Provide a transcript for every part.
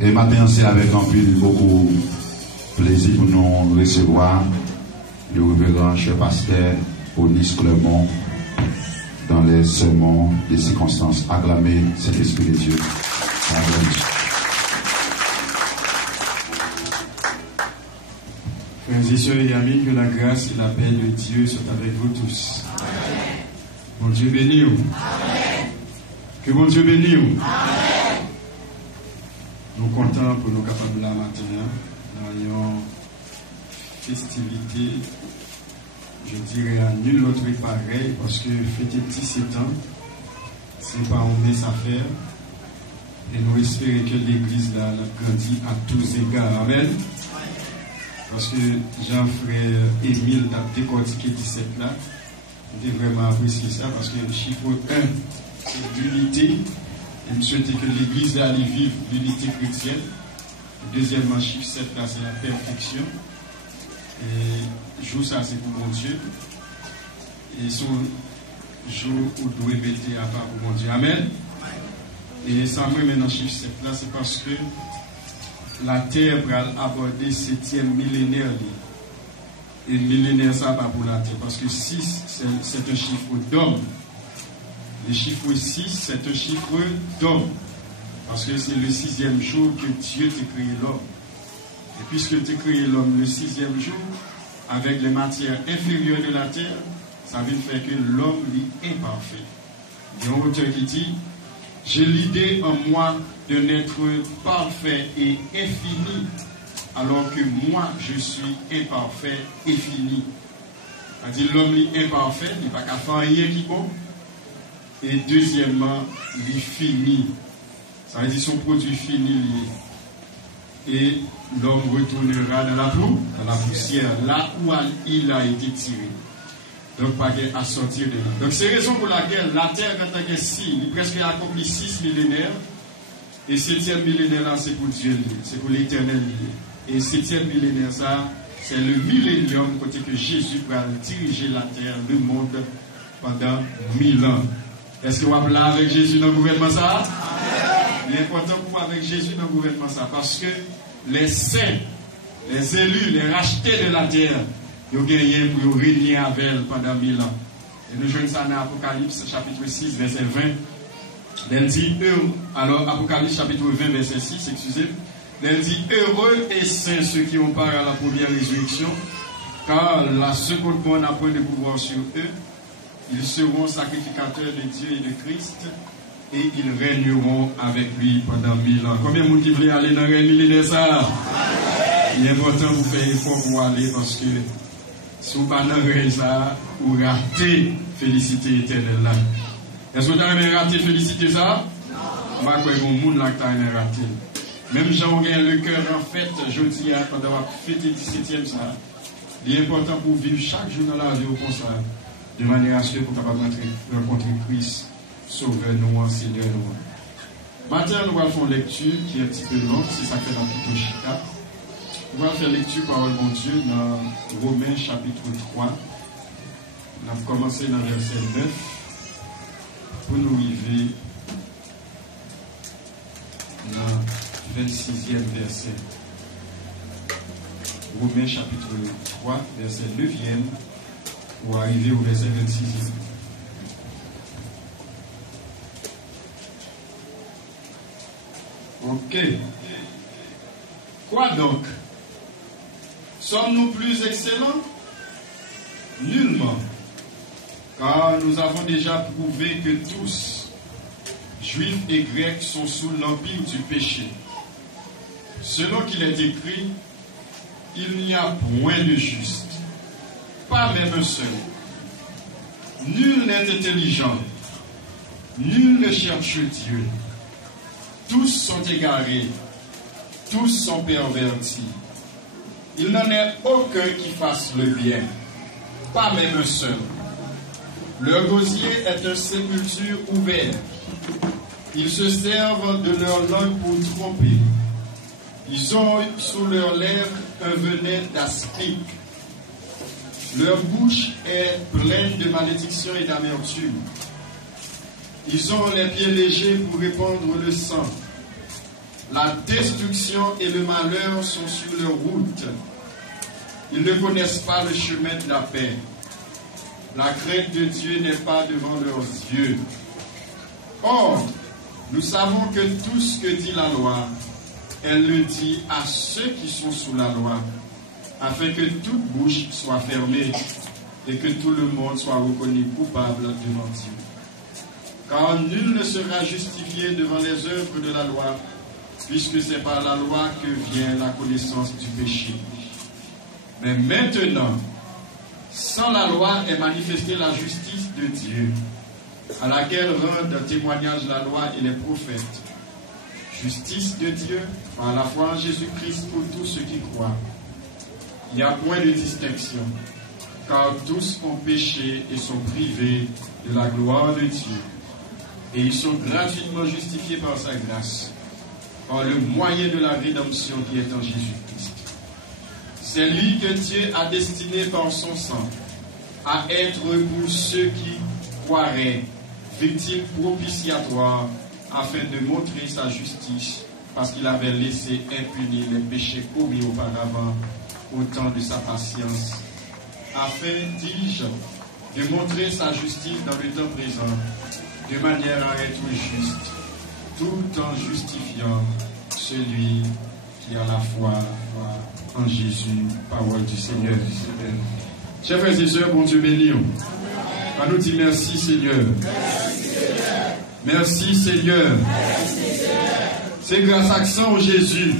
Et maintenant, c'est avec un peu beaucoup plaisir pour nous recevoir le révérend cher pasteur Onis Clermont dans les sermons des circonstances. Acclamez cet esprit de Dieu. Amen. Frères et sœurs et amis, que la grâce et la paix de Dieu soient avec vous tous. Amen. Bon Dieu béni vous. Amen. Que bon Dieu béni vous. Amen. Nous comptons pour nous capables la matin dans une festivité, je dirais à nul autre pareil, parce que fêter 17 ans, c'est pas une mince affaire. Et nous espérons que l'église là grandit à tous égards. Amen. Parce que Jean-Frère Émile a décortiqué 17 là. J'ai vraiment apprécié ça parce que le chiffre 1, c'est l'unité. Et je souhaitais que l'église allait vivre l'unité chrétienne. Deuxièmement, chiffre 7 là, c'est la perfection. Et jour ça, c'est pour mon Dieu. Et son jour où doit mettre à part pour mon Dieu. Amen. Et ça me met dans chiffre 7 là, c'est parce que la terre va aborder le 7e millénaire. Et le millénaire, ça va pour la terre. Parce que 6, c'est un chiffre d'homme. Le chiffre 6, c'est un chiffre d'homme. Parce que c'est le 6e jour que Dieu t'a créé l'homme. Et puisque tu as créé l'homme le 6e jour, avec les matières inférieures de la terre, ça veut faire que l'homme est imparfait. Il y a un auteur qui dit, j'ai l'idée en moi d'un être parfait et infini, alors que moi, je suis imparfait et fini. C'est-à-dire l'homme est imparfait, il n'est pas qu'à faire rien qui bon. Et deuxièmement, il est fini. Ça veut dire son produit fini. Et l'homme retournera dans la poussière, là où il a été tiré. Donc, pas à sortir de là. Donc, c'est la raison pour laquelle la terre, quand elle est si, il presque accompli 6 millénaires. Et 7e millénaire, là, c'est pour Dieu, c'est pour l'éternel. Et 7e millénaire, ça, c'est le millénium, côté que Jésus va diriger la terre, le monde, pendant 1000 ans. Est-ce que vous avez là avec Jésus dans le gouvernement, ça? Il est important pour avec Jésus dans le gouvernement, ça, parce que les saints, les élus, les rachetés de la terre, ils ont gagné pour régner avec elle pendant 1000 ans. Et nous jouons ça dans Apocalypse chapitre 6, verset 20. Elle dit heureux, alors Apocalypse chapitre 20, verset 6, excusez. Elle dit heureux et saints ceux qui ont part à la première résurrection, car la seconde mort n'a point de pouvoir sur eux. Ils seront sacrificateurs de Dieu et de Christ, et ils régneront avec lui pendant 1000 ans. Combien de monde qui veut aller dans le millénaire ça? Il est important de vous faire effort pour aller, parce que si vous n'avez pas dans ça, vous ratez félicité éternelle là. Est-ce que vous avez raté félicité ça? Non. On va croire que monde là qui a raté. Même Jean gagne le cœur en fait, je dis pendant avoir fêté 17e ça. Il est important pour vivre chaque jour dans la vie au concert, de manière à ce que vous puissiez rencontrer Christ, Sauveur nous, Seigneur nous. Maintenant, nous allons faire une lecture qui est un petit peu longue, c'est ça que fait dans Pito Chita. Nous allons faire lecture parole de mon Dieu dans Romains chapitre 3. On a commencé dans verset 9 pour nous arriver dans 26e verset. Romains chapitre 3, verset 9e, pour arriver au verset 26e. Ok. Quoi donc? Sommes-nous plus excellents? Nullement. Car nous avons déjà prouvé que tous, juifs et grecs, sont sous l'empire du péché. Selon qu'il est écrit, il n'y a point de juste, pas même un seul. Nul n'est intelligent, nul ne cherche Dieu. Tous sont égarés, tous sont pervertis. Il n'en est aucun qui fasse le bien, pas même un seul. Leur gosier est une sépulture ouverte. Ils se servent de leur langue pour tromper. Ils ont sous leurs lèvres un venin d'aspic. Leur bouche est pleine de malédiction et d'amertume. Ils ont les pieds légers pour répandre le sang. La destruction et le malheur sont sur leur route. Ils ne connaissent pas le chemin de la paix. La crainte de Dieu n'est pas devant leurs yeux. Or, nous savons que tout ce que dit la loi, elle le dit à ceux qui sont sous la loi, afin que toute bouche soit fermée et que tout le monde soit reconnu coupable devant Dieu. Car nul ne sera justifié devant les œuvres de la loi, puisque c'est par la loi que vient la connaissance du péché. Mais maintenant, sans la loi est manifestée la justice de Dieu, à laquelle rendent témoignage la loi et les prophètes. Justice de Dieu par la foi en Jésus-Christ pour tous ceux qui croient. Il n'y a point de distinction, car tous ont péché et sont privés de la gloire de Dieu. Et ils sont gratuitement justifiés par sa grâce, par le moyen de la rédemption qui est en Jésus-Christ. C'est lui que Dieu a destiné par son sang à être pour ceux qui croiraient victime propitiatoire afin de montrer sa justice parce qu'il avait laissé impunis les péchés commis auparavant au temps de sa patience, afin, dis-je, de montrer sa justice dans le temps présent, de manière à être juste, tout en justifiant celui qui a la foi en Jésus, parole du Seigneur. Chers frères et sœurs, bon Dieu béni. On nous dit merci Seigneur. Merci Seigneur. C'est grâce à sang Jésus.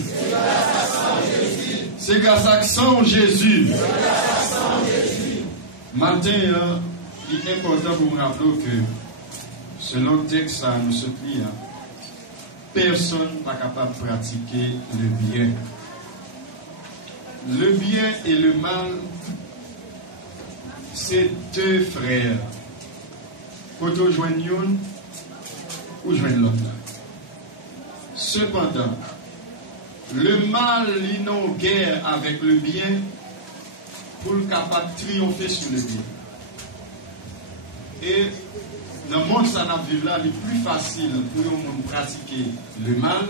C'est grâce à sang Jésus. Matin, il est important pour me rappeler que selon le texte, nous se plie, personne n'est pas capable de pratiquer le bien. Le bien et le mal, c'est deux frères. Quand on joint une, ou joint l'autre. Cependant, le mal, il n'a guère avec le bien pour le capable de triompher sur le bien. Et dans le monde, ça n'a vu là, il est plus facile pour nous pratiquer le mal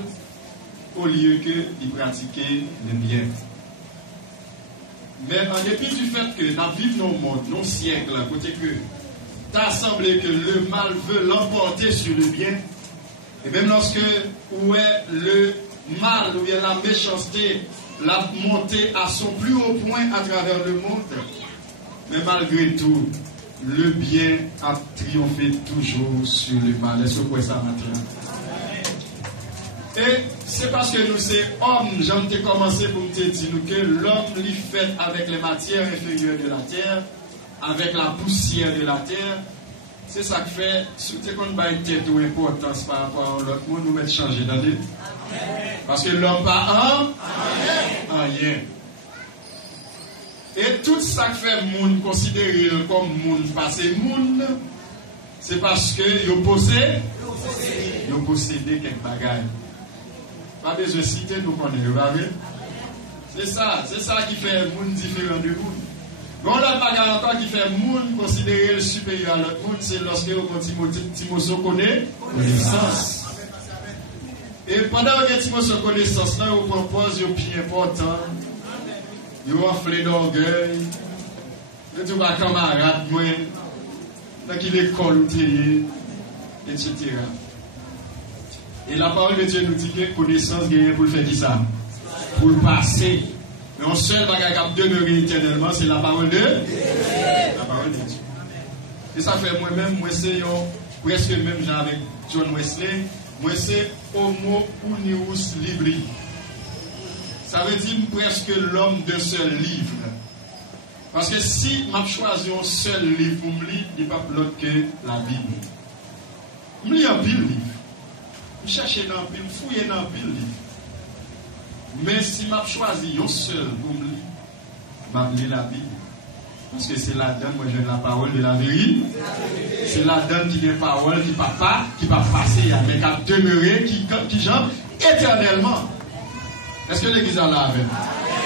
au lieu que de pratiquer le bien. Mais en dépit du fait que nous vivons dans le monde, dans le siècle, côté que t'as semblé que le mal veut l'emporter sur le bien, et même lorsque où est le mal, où est la méchanceté, l'a monté à son plus haut point à travers le monde, mais malgré tout, le bien a triomphé toujours sur le mal. Est-ce que vous voyez ça maintenant? Et c'est parce que nous sommes hommes, j'en ai commencé pour te dire que l'homme lui fait avec les matières inférieures de la terre, avec la poussière de la terre. C'est ça qui fait, si tu qu'on va être de importance par rapport à l'autre monde, nous mettre changer d'aller. Parce que l'homme pas un, rien. Et tout ça qui fait monde considéré comme monde passé monde, c'est parce que ils possédent quelques bagages. Pas besoin de citer, nous connaissons. C'est ça qui fait monde différent de monde. Mais on a pas encore qui fait monde considéré le supérieur à l'autre monde, c'est lorsque Timothée connaît connaissance. Et pendant que Timothée connaissance, là, on propose le plus important. Il enflé d'orgueil. Il dit ma camarade, moi, dans qui l'école, etc. Et la parole de Dieu nous dit que connaissance gagne pour le faire qui ça? Pour le passer. Mais on seul bagage qui demeurer éternellement, c'est la parole de Dieu. La parole de Dieu. Et ça fait moi-même, moi c'est presque même genre avec John Wesley, moi c'est Homo Unius Libri. Ça veut dire presque l'homme d'un seul livre. Parce que si je choisis un seul livre pour me lire, il n'y a pas l'autre que la Bible. Je lis un pile livre. Je cherche dans un pile, fouille dans un pile livre. Mais si je choisis un seul pour me lire, je lis la Bible. Parce que c'est là-dedans, moi j'ai la parole de la vérité. C'est là-dedans qui est la parole qui ne va pas passer, mais qui va demeurer, qui genre éternellement. Est-ce que l'église a là avec?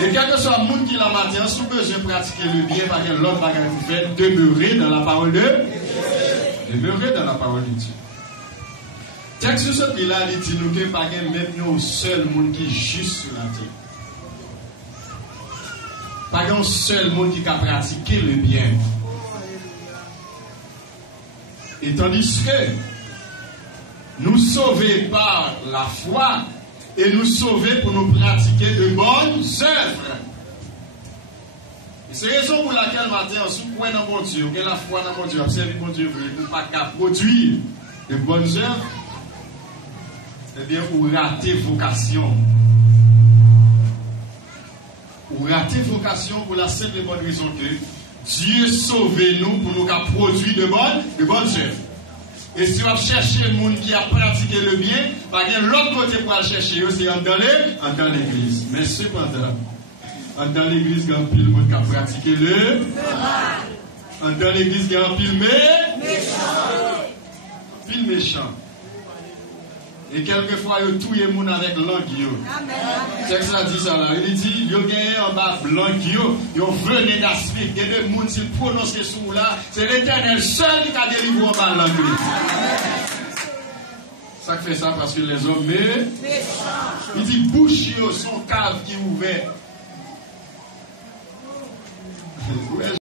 Et quel que soit le monde qui l'a matin, si vous besoin de pratiquer le bien, parce que l'autre bagage vous fait, demeurer dans la parole de Dieu. Demeurer dans la parole de Dieu. Texte ce qui là, il dit nous qu'il n'y a pas même un seul monde qui est juste sur la terre. Pas un seul monde qui a pratiqué le bien. Et tandis que nous sauvés par la foi et nous sauvés pour nous pratiquer de bonnes œuvres. C'est la raison pour laquelle matin, si vous croyez dans mon Dieu, que la foi dans mon Dieu, observez mon Dieu, vous ne pouvez pas produire de bonnes œuvres, eh bien, vous ratez vocation. Vous ratez vocation pour la simple et bonne raison que Dieu sauve nous pour nous produire de bonnes œuvres. Et si vous cherchez le monde qui a pratiqué le bien, l'autre côté pour aller chercher, c'est dans l'église. Mais cependant, dans l'église, il y a un pile de monde qui a pratiqué le mal. Dans l'église, il y a un pile méchant. Et quelquefois, il touille les gens avec langue. C'est ça dit ça là. Il dit, il y a gagné en bas langue, il y a venu d'aspect. Il y a des gens qui prononcent ce sous là. C'est l'Éternel seul qui a délivré en bas langue. Ça fait ça parce que les hommes méchants. Il dit, bouche, son cave qui est ouvert.